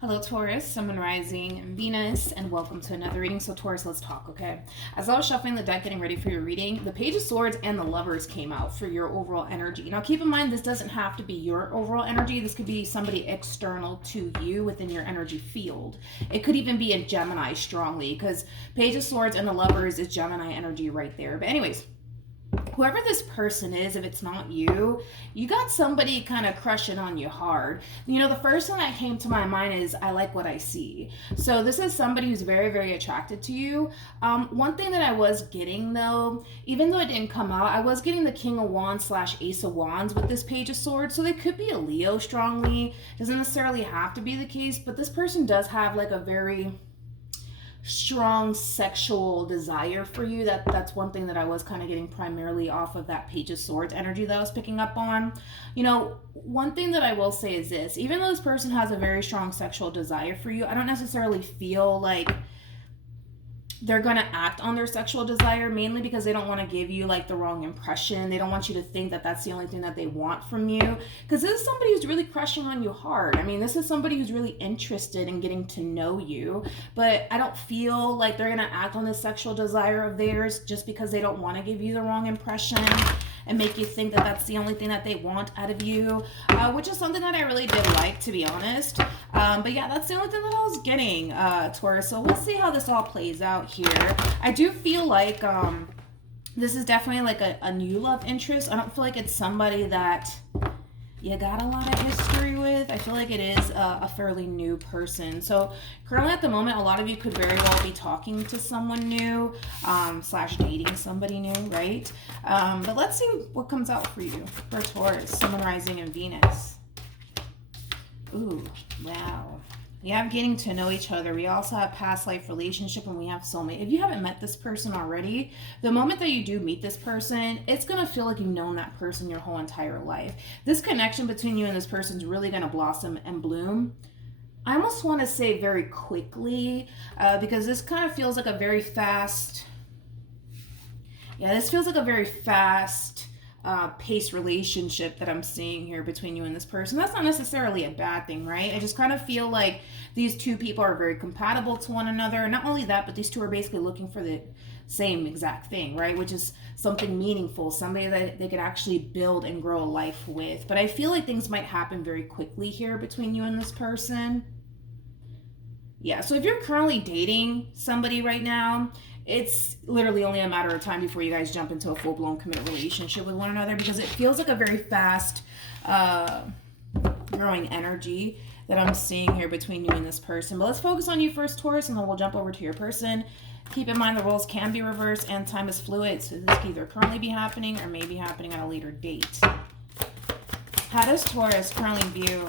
Hello, Taurus, Sun, Rising, and Venus, and welcome to another reading. So, Taurus, let's talk, okay? As I was shuffling the deck, getting ready for your reading, the Page of Swords and the Lovers came out for your overall energy. Now, keep in mind, this doesn't have to be your overall energy. This could be somebody external to you within your energy field. It could even be a Gemini strongly, because Page of Swords and the Lovers is Gemini energy right there. But anyways, whoever this person is, if it's not you, you got somebody kind of crushing on you hard. You know, the first thing that came to my mind is, I like what I see. So this is somebody who's very, very attracted to you. One thing that I was getting though, even though it didn't come out, I was getting the King of Wands / Ace of Wands with this Page of Swords. So they could be a Leo strongly. Doesn't necessarily have to be the case, but this person does have like a very strong sexual desire for you. That's one thing that I was kind of getting primarily off of that Page of Swords energy that I was picking up on. You know, one thing that I will say is this: even though this person has a very strong sexual desire for you, I don't necessarily feel like they're going to act on their sexual desire, mainly because they don't want to give you like the wrong impression. They don't want you to think that that's the only thing that they want from you, because this is somebody who's really crushing on you hard. I mean, this is somebody who's really interested in getting to know you, but I don't feel like they're going to act on this sexual desire of theirs just because they don't want to give you the wrong impression and make you think that that's the only thing that they want out of you, which is something that I really did like, to be honest. But yeah, that's the only thing that I was getting, Taurus. So we'll see how this all plays out here. I do feel like this is definitely like a new love interest. I don't feel like it's somebody that you got a lot of history with. I feel like it is a fairly new person. So currently at the moment, a lot of you could very well be talking to someone new, / dating somebody new, right? But let's see what comes out for you for Taurus, Sun, Rising, and Venus. Ooh, wow. We have getting to know each other. We also have past life relationship, and we have soulmate. If you haven't met this person already, the moment that you do meet this person, it's going to feel like you've known that person your whole entire life. This connection between you and this person is really going to blossom and bloom. I almost want to say very quickly, because this kind of feels like a very fast, this feels like a very fast pace relationship that I'm seeing here between you and this person. That's not necessarily a bad thing, right? I just kind of feel like these two people are very compatible to one another. And not only that, but these two are basically looking for the same exact thing, right? Which is something meaningful, somebody that they could actually build and grow a life with. But I feel like things might happen very quickly here between you and this person. Yeah, so if you're currently dating somebody right now, it's literally only a matter of time before you guys jump into a full-blown committed relationship with one another, because it feels like a very fast growing energy that I'm seeing here between you and this person. But let's focus on you first, Taurus, and then we'll jump over to your person. Keep in mind the roles can be reversed and time is fluid, so this can either currently be happening or may be happening at a later date. How does Taurus currently view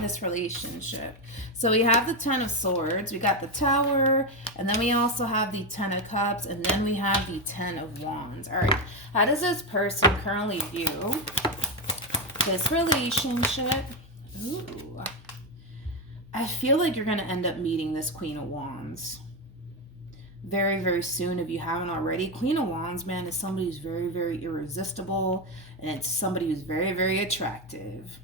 this relationship? So we have the Ten of Swords, we got the Tower, and then we also have the Ten of Cups, and then we have the Ten of Wands. All right, how does this person currently view this relationship? Ooh, I feel like you're going to end up meeting this Queen of Wands very, very soon if you haven't already. Queen of Wands, man, is somebody who's very, very irresistible, and it's somebody who's very, very attractive.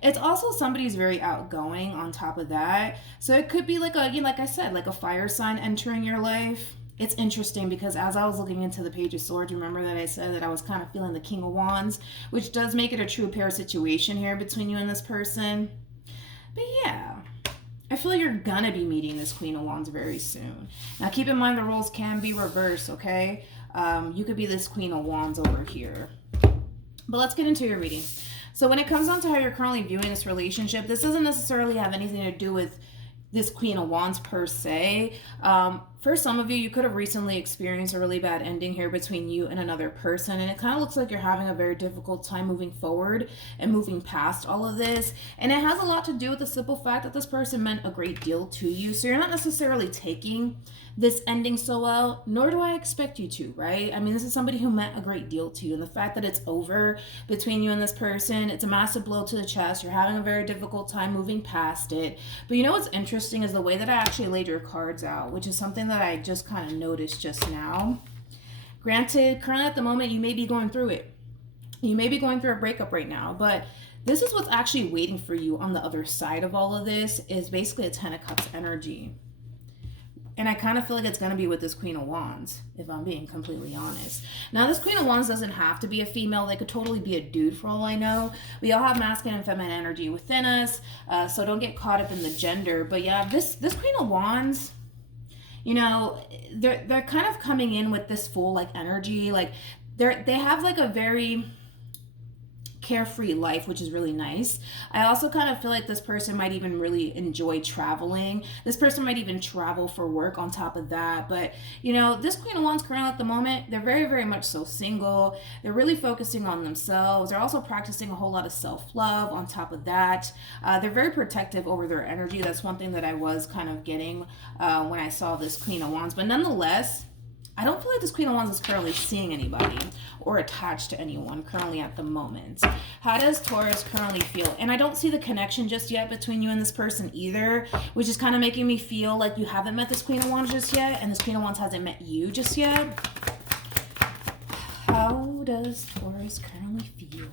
It's also somebody who's very outgoing on top of that. So it could be like like I said, like a fire sign entering your life. It's interesting because as I was looking into the Page of Swords, remember that I said that I was kind of feeling the King of Wands, which does make it a true pair situation here between you and this person. But yeah, I feel like you're gonna be meeting this Queen of Wands very soon. Now keep in mind the roles can be reversed, okay? You could be this Queen of Wands over here. But let's get into your reading. So when it comes down to how you're currently viewing this relationship, this doesn't necessarily have anything to do with this Queen of Wands per se. For some of you, you could have recently experienced a really bad ending here between you and another person, and it kind of looks like you're having a very difficult time moving forward and moving past all of this. And it has a lot to do with the simple fact that this person meant a great deal to you. So you're not necessarily taking this ending so well, nor do I expect you to, right? I mean, this is somebody who meant a great deal to you, and the fact that it's over between you and this person, it's a massive blow to the chest. You're having a very difficult time moving past it. But you know what's interesting is the way that I actually laid your cards out, which is something that I just kind of noticed just now. Granted, currently at the moment, you may be going through it. You may be going through a breakup right now, but this is what's actually waiting for you on the other side of all of this, is basically a 10 of Cups energy. And I kind of feel like it's going to be with this Queen of Wands, if I'm being completely honest. Now, this Queen of Wands doesn't have to be a female. They could totally be a dude for all I know. We all have masculine and feminine energy within us, so don't get caught up in the gender. But yeah, this Queen of Wands, you know, they're kind of coming in with this full, like, energy. Like, they have, like, a very carefree life, which is really nice. I also kind of feel like this person might even really enjoy traveling. This person might even travel for work on top of that. But, you know, this Queen of Wands currently at the moment, they're very, very much so single. They're really focusing on themselves. They're also practicing a whole lot of self-love on top of that. They're very protective over their energy. That's one thing that I was kind of getting when I saw this Queen of Wands. But nonetheless, I don't feel like this Queen of Wands is currently seeing anybody or attached to anyone currently at the moment. How does Taurus currently feel? And I don't see the connection just yet between you and this person either, which is kind of making me feel like you haven't met this Queen of Wands just yet, and this Queen of Wands hasn't met you just yet. How does Taurus currently feel?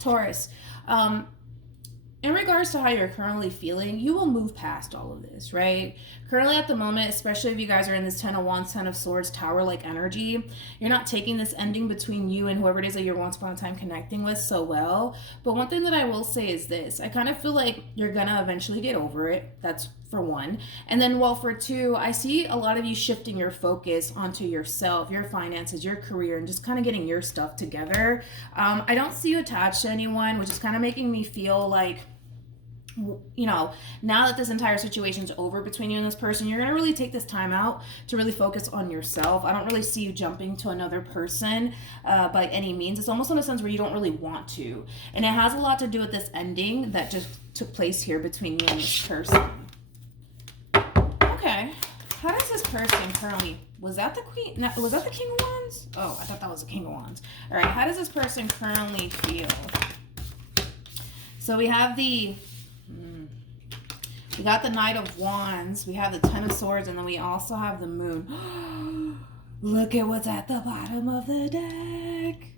Taurus, in regards to how you're currently feeling, you will move past all of this, right? Currently at the moment, especially if you guys are in this 10 of Wands, 10 of Swords, Tower-like energy, you're not taking this ending between you and whoever it is that you're once upon a time connecting with so well. But one thing that I will say is this. I kind of feel like you're going to eventually get over it. That's for one. And then, well, for two, I see a lot of you shifting your focus onto yourself, your finances, your career, and just kind of getting your stuff together. I don't see you attached to anyone, which is kind of making me feel like, you know, now that this entire situation's over between you and this person, you're going to really take this time out to really focus on yourself. I don't really see you jumping to another person by any means. It's almost in a sense where you don't really want to. And it has a lot to do with this ending that just took place here between you and this person. Okay. How does this person currently... Was that the Queen? No, was that the King of Wands? Oh, I thought that was the King of Wands. All right. How does this person currently feel? So we have the... We got the Knight of Wands, we have the Ten of Swords, and then we also have the Moon. Look at what's at the bottom of the deck.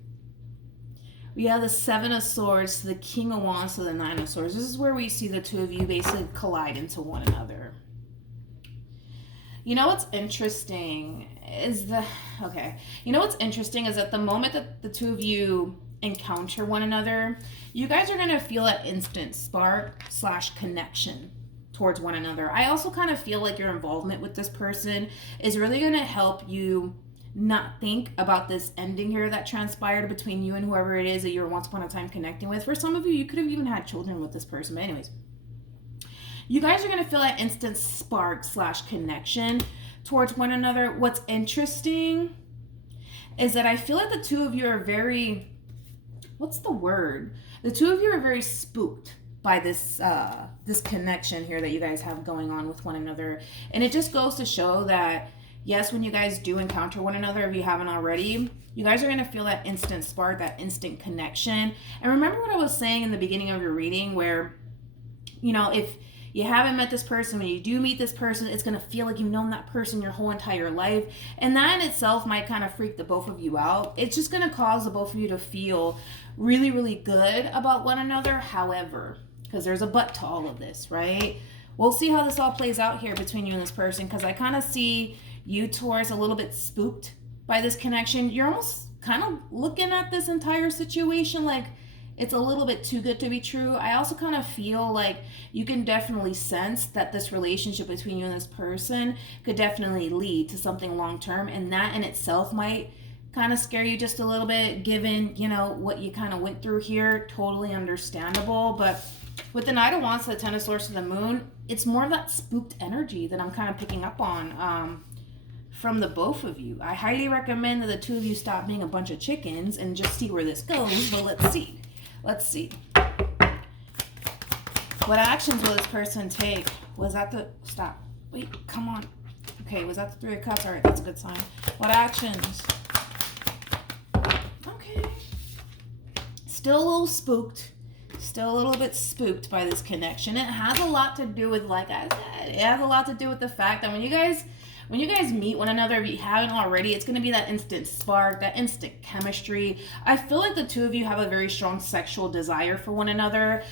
We have the Seven of Swords to the King of Wands to the Nine of Swords. This is where we see the two of you basically collide into one another. You know what's interesting is You know what's interesting is that the moment that the two of you encounter one another, you guys are going to feel that instant spark / connection towards one another. I also kind of feel like your involvement with this person is really going to help you not think about this ending here that transpired between you and whoever it is that you were once upon a time connecting with. For some of you, you could have even had children with this person. But anyways, you guys are going to feel that instant spark / connection towards one another. What's interesting is that I feel like the two of you are very... What's the word? The two of you are very spooked by this this connection here that you guys have going on with one another. And it just goes to show that, yes, when you guys do encounter one another, if you haven't already, you guys are going to feel that instant spark, that instant connection. And remember what I was saying in the beginning of your reading where, you know, if you haven't met this person, when you do meet this person, it's going to feel like you've known that person your whole entire life. And that in itself might kind of freak the both of you out. It's just going to cause the both of you to feel really, really good about one another. However, because there's a but to all of this, right? We'll see how this all plays out here between you and this person, because I kind of see you, Taurus, a little bit spooked by this connection. You're almost kind of looking at this entire situation like it's a little bit too good to be true. I also kind of feel like you can definitely sense that this relationship between you and this person could definitely lead to something long-term, and that in itself might kind of scare you just a little bit, given, you know, what you kind of went through here. Totally understandable. But with the Knight of Wands to the Ten of Swords to the Moon, it's more of that spooked energy that I'm kind of picking up on from the both of you. I highly recommend that the two of you stop being a bunch of chickens and just see where this goes. But let's see. Let's see. What actions will this person take? Was that the... Stop. Wait, come on. Okay, was that the Three of Cups? All right, that's a good sign. What actions? Okay. Still a little spooked. Still a little bit spooked by this connection. It has a lot to do with, like I said, it has a lot to do with the fact that when you guys when you guys meet one another, if you haven't already, it's going to be that instant spark, that instant chemistry. I feel like the two of you have a very strong sexual desire for one another.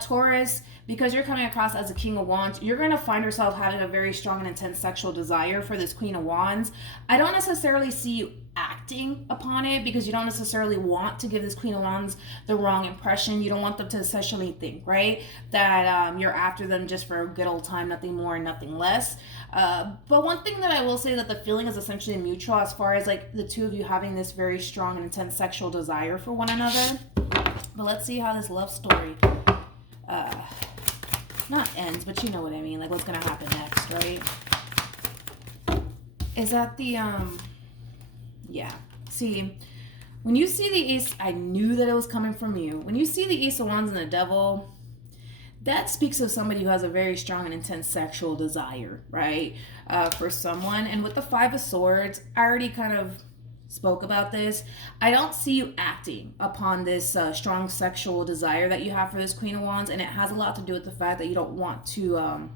Taurus, because you're coming across as a King of Wands, you're going to find yourself having a very strong and intense sexual desire for this Queen of Wands. I don't necessarily see you acting upon it because you don't necessarily want to give this Queen of Wands the wrong impression. You don't want them to essentially think, right, that you're after them just for a good old time, nothing more and nothing less. But one thing that I will say, that the feeling is essentially mutual as far as like the two of you having this very strong and intense sexual desire for one another. But let's see how this love story not ends, but you know what I mean, like what's gonna happen next, right? Is that the yeah, see, when you see the Ace, I knew that it was coming from you. When you see the Ace of Wands and the Devil, that speaks of somebody who has a very strong and intense sexual desire, right? For someone. And with the Five of Swords, I already kind of spoke about this. I don't see you acting upon this strong sexual desire that you have for this Queen of Wands, and it has a lot to do with the fact that you don't want to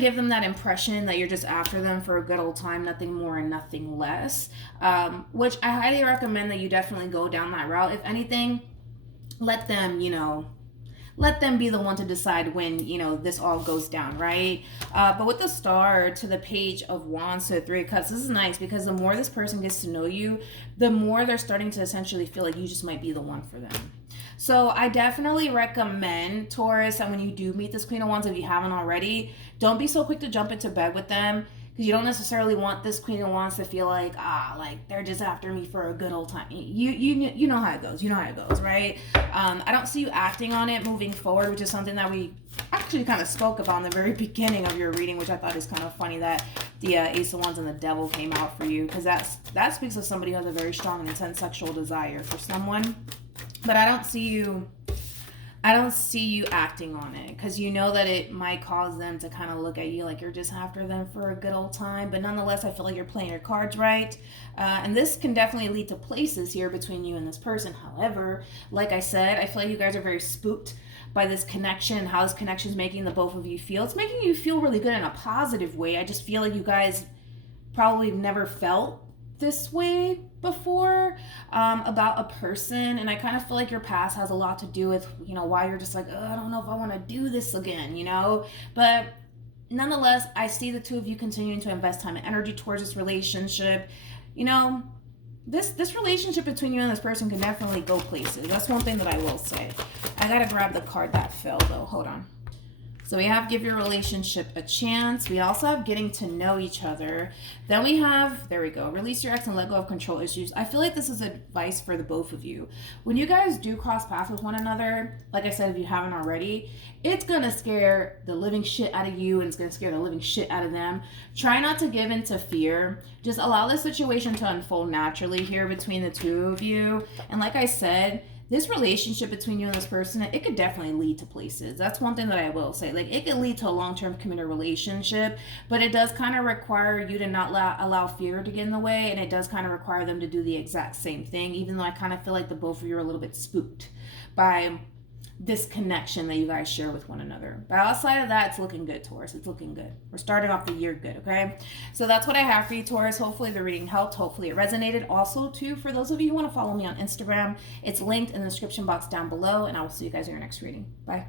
give them that impression that you're just after them for a good old time, nothing more and nothing less, which I highly recommend that you definitely go down that route. If anything, let them be the one to decide when, this all goes down, right? But with the Star to the Page of Wands to the Three of Cups, this is nice because the more this person gets to know you, the more they're starting to essentially feel like you just might be the one for them. So I definitely recommend, Taurus, that when you do meet this Queen of Wands, if you haven't already, don't be so quick to jump into bed with them, because you don't necessarily want this Queen of Wands to feel like, they're just after me for a good old time. You know how it goes. You know how it goes, right? I don't see you acting on it moving forward, which is something that we actually kind of spoke about in the very beginning of your reading, which I thought is kind of funny that the Ace of Wands and the Devil came out for you, because that speaks of somebody who has a very strong and intense sexual desire for someone. But I don't see you acting on it, because you know that it might cause them to kind of look at you like you're just after them for a good old time. But nonetheless, I feel like you're playing your cards right. And this can definitely lead to places here between you and this person. However, like I said, I feel like you guys are very spooked by this connection, how this connection is making the both of you feel. It's making you feel really good in a positive way. I just feel like you guys probably never felt this way before about a person, and I kind of feel like your past has a lot to do with why you're just like, I don't know if I want to do this again, but nonetheless, I see the two of you continuing to invest time and energy towards this relationship. This relationship between you and this person can definitely go places. That's one thing that I will say. I gotta grab the card that fell though. Hold on. So we have give your relationship a chance. We also have getting to know each other. Then we have, there we go, release your ex and let go of control issues. I feel like this is advice for the both of you. When you guys do cross paths with one another, like I said, if you haven't already, it's going to scare the living shit out of you and it's going to scare the living shit out of them. Try not to give in to fear. Just allow the situation to unfold naturally here between the two of you. And like I said, this relationship between you and this person, it could definitely lead to places. That's one thing that I will say. Like, it could lead to a long-term committed relationship, but it does kind of require you to not allow fear to get in the way, and it does kind of require them to do the exact same thing, even though I kind of feel like the both of you are a little bit spooked by this connection that you guys share with one another. But outside of that, it's looking good, Taurus. It's looking good. We're starting off the year good, okay? So that's what I have for you, Taurus. Hopefully the reading helped. Hopefully it resonated. Also, too, for those of you who want to follow me on Instagram, it's linked in the description box down below, and I will see you guys in your next reading. Bye.